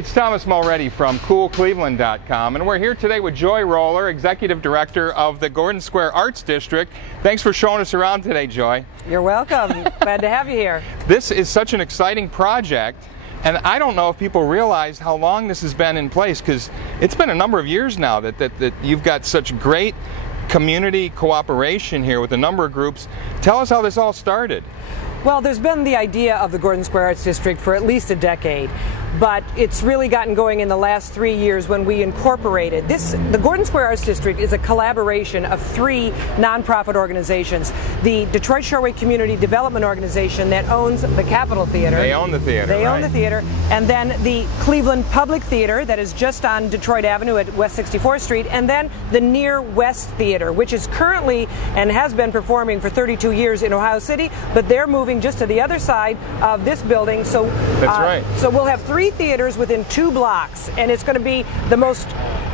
it's Thomas Mulready from CoolCleveland.com, and we're here today with Joy Roller, Executive Director of the Gordon Square Arts District. Thanks for showing us around today, Joy. You're welcome. Glad to have you here. This is such an exciting project, and I don't know if people realize how long this has been in place, because it's been a number of years now that you've got such great community cooperation here with a number of groups. Tell us how this all started. Well, there's been the idea of the Gordon Square Arts District for at least a decade, but it's really gotten going in the last 3 years when we incorporated this. The Gordon Square Arts District is a collaboration of 3 nonprofit organizations. The Detroit Shoreway Community Development Organization that owns the Capitol Theater. They own the theater, They right? own the theater. And then the Cleveland Public Theater that is just on Detroit Avenue at West 64th Street. And then the Near West Theater, which is currently and has been performing for 32 years in Ohio City, but they're moving just to the other side of this building. So that's right. So we'll have 3 theaters within 2 blocks, and it's going to be the most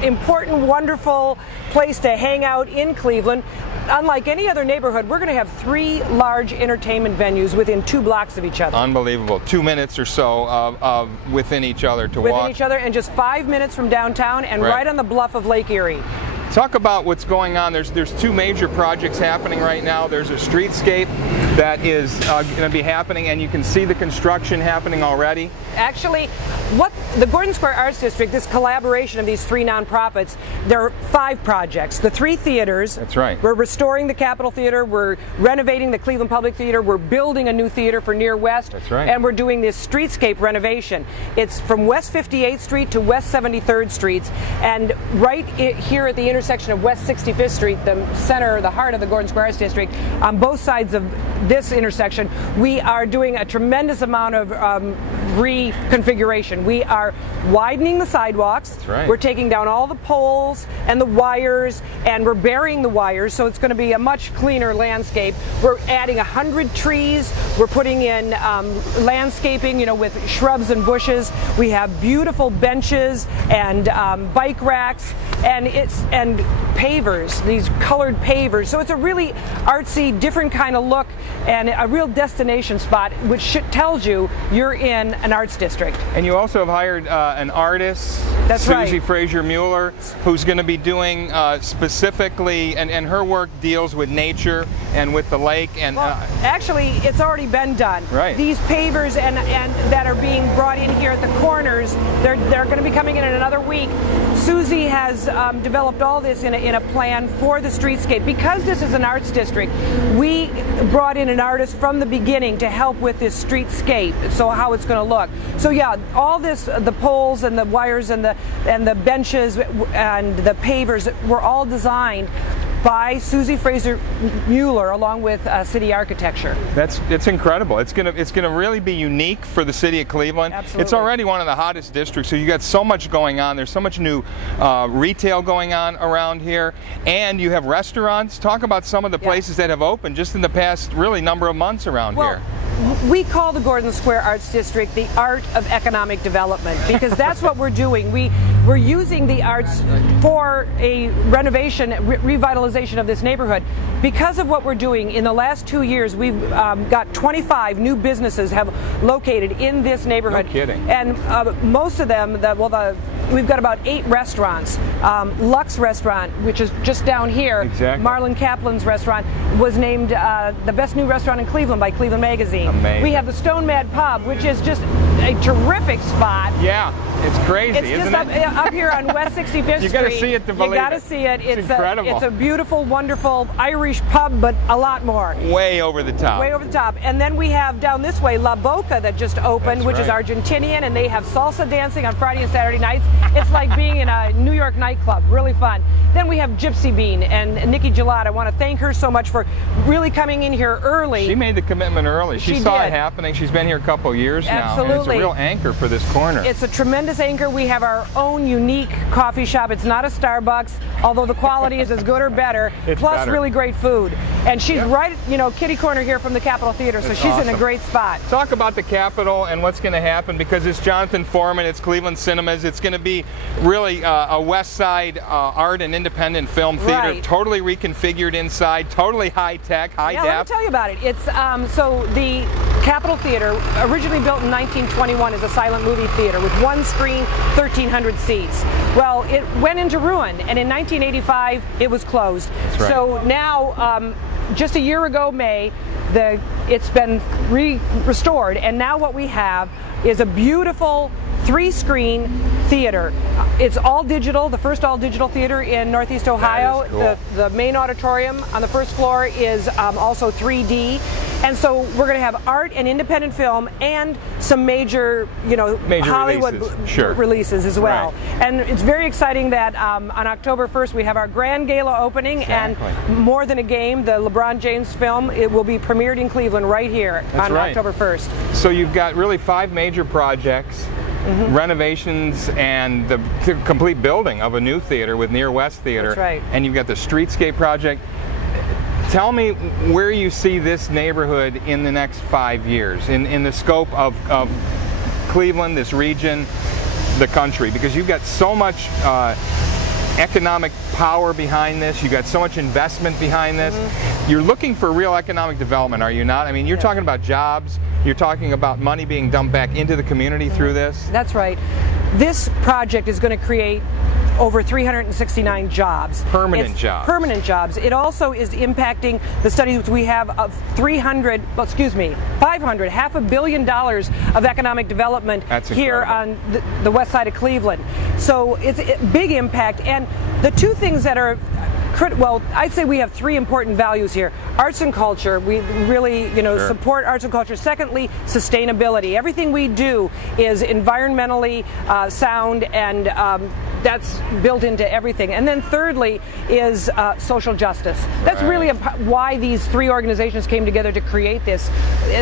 important, wonderful place to hang out in Cleveland. Unlike any other neighborhood, we're going to have 3 large entertainment venues within 2 blocks of each other. Unbelievable. 2 minutes or so of within each other to walk. Within each other, and just 5 minutes from downtown, and right on the bluff of Lake Erie. Talk about what's going on. There's 2 major projects happening right now. There's a streetscape that is going to be happening, and you can see the construction happening already. Actually, what the Gordon Square Arts District, this collaboration of these 3 nonprofits, there are 5 projects. The 3 theaters. That's right. We're restoring the Capitol Theater. We're renovating the Cleveland Public Theater. We're building a new theater for Near West. That's right. And we're doing this streetscape renovation. It's from West 58th Street to West 73rd Streets, and right here at the intersection of West 65th Street, the center, the heart of the Gordon Square Arts District, on both sides of this intersection, we are doing a tremendous amount of reconfiguration. We are widening the sidewalks. That's right. We're taking down all the poles and the wires, and we're burying the wires, so it's going to be a much cleaner landscape. We're adding 100 trees. We're putting in landscaping, with shrubs and bushes. We have beautiful benches and bike racks, and pavers, these colored pavers. So it's a really artsy, different kind of look, and a real destination spot, which tells you you're in an arts district. And you also have hired an artist, That's Susie right. Frazier Mueller, who's going to be doing specifically, and her work deals with nature and with the lake. And well, actually, it's already been done. Right. These pavers and that are being brought in here at the corners, they're going to be coming in another week. Susie has developed all this in a plan for the streetscape. Because this is an arts district, we brought in an artist from the beginning to help with this streetscape, so how it's going to look. So yeah, all this, the poles and the wires and the benches and the pavers were all designed by Susie Frazier Mueller, along with city architecture. It's incredible. It's gonna really be unique for the city of Cleveland. Absolutely. It's already one of the hottest districts, so you got so much going on. There's so much new retail going on around here, and you have restaurants. Talk about some of the places that have opened just in the past really number of months around here. We call the Gordon Square Arts District the art of economic development, because that's what we're doing. We're using the arts for a renovation, revitalization of this neighborhood. Because of what we're doing, in the last 2 years, we've got 25 new businesses have located in this neighborhood. No kidding. And most of them, we've got about 8 restaurants. Lux Restaurant, which is just down here, exactly. Marlon Kaplan's restaurant, was named the best new restaurant in Cleveland by Cleveland Magazine. Amazing. We have the Stone Mad Pub, which is just a terrific spot. Yeah, it's crazy, isn't it? It's just up here on West 65th Street. You got to see it to believe it. You got to see it. It's incredible. It's a beautiful, wonderful Irish pub, but a lot more. Way over the top. Way over the top. And then we have down this way La Boca that just opened, which is Argentinian, and they have salsa dancing on Friday and Saturday nights. It's like being in a New York nightclub. Really fun. Then we have Gypsy Bean and Nikki Gillette. I want to thank her so much for really coming in here early. She made the commitment early. She saw it happening. She's been here a couple of years now. Absolutely. And it's a real anchor for this corner. It's a tremendous anchor. We have our own unique coffee shop. It's not a Starbucks, although the quality is as good or better. It's plus better. really great food. And she's right, kitty corner here from the Capitol Theater, so she's in a great spot. Talk about the Capitol and what's going to happen, because it's Jonathan Foreman, it's Cleveland Cinemas. It's going to be really a West Side art and independent film theater, totally reconfigured inside, totally high tech, high def. Let me tell you about it. It's so the Capitol Theater, originally built in 1921 as a silent movie theater with one screen, 1,300 seats. Well, it went into ruin, and in 1985 it was closed. That's right. So now, just a year ago, May, it's been restored, and now what we have is a beautiful 3-screen theater. It's all digital, the first all digital theater in Northeast Ohio. That is cool. The main auditorium on the first floor is also 3D. And so we're going to have art and independent film and some major, Hollywood releases as well. Right. And it's very exciting that on October 1st we have our grand gala opening. Exactly. And More Than a Game, the LeBron James film, it will be premiered in Cleveland right here on October 1st. So you've got really 5 major projects. Renovations and the complete building of a new theater with Near West Theater. That's right. And you've got the Streetscape project. Tell me where you see this neighborhood in the next 5 years, in the scope of Cleveland, this region, the country, because you've got so much economic power behind this, you've got so much investment behind this. You're looking for real economic development, are you not? I mean, you're talking about jobs, you're talking about money being dumped back into the community through this. That's right. This project is going to create over 369 jobs. Permanent jobs. Permanent jobs. It also is impacting the studies we have of 500, $500 million of economic development here on the west side of Cleveland. So it's a big impact. And the two things that are well, I'd say we have 3 important values here. Arts and culture, we really, support arts and culture. Secondly, sustainability. Everything we do is environmentally sound, and that's built into everything. And then thirdly is social justice. That's really why these 3 organizations came together to create this.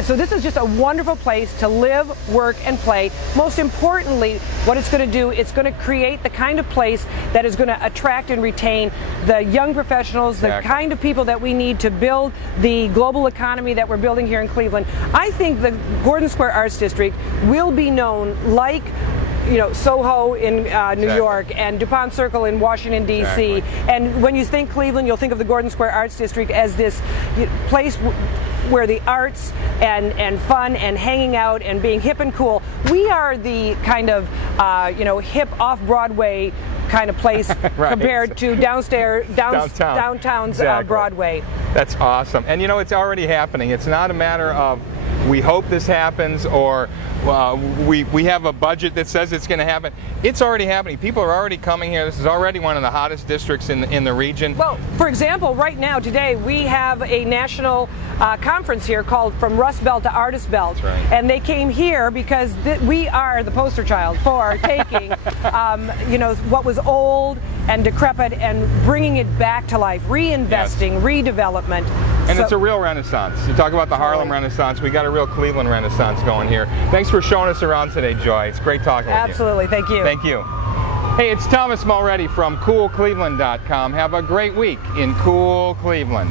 So this is just a wonderful place to live, work, and play. Most importantly, what it's going to do, it's going to create the kind of place that is going to attract and retain the young professionals, the kind of people that we need to build the global economy that we're building here in Cleveland. I think the Gordon Square Arts District will be known like Soho in New York and DuPont Circle in Washington, D.C. And when you think Cleveland, you'll think of the Gordon Square Arts District as this place where the arts and fun and hanging out and being hip and cool. We are the kind of hip off-Broadway kind of place compared to downtown's Broadway. That's awesome. And it's already happening. It's not a matter of we hope this happens or we have a budget that says it's going to happen. It's already happening. People are already coming here. This is already one of the hottest districts in the region. Well, for example, right now, today, we have a national conference here called From Rust Belt to Artist Belt. That's right. And they came here because we are the poster child for taking what was old and decrepit and bringing it back to life, reinvesting, redevelopment. And it's a real renaissance. You talk about the Harlem Renaissance. We got a real Cleveland Renaissance going here. Thanks for showing us around today, Joy. It's great talking with you. Absolutely. Thank you. Thank you. Hey, it's Thomas Mulready from CoolCleveland.com. Have a great week in cool Cleveland.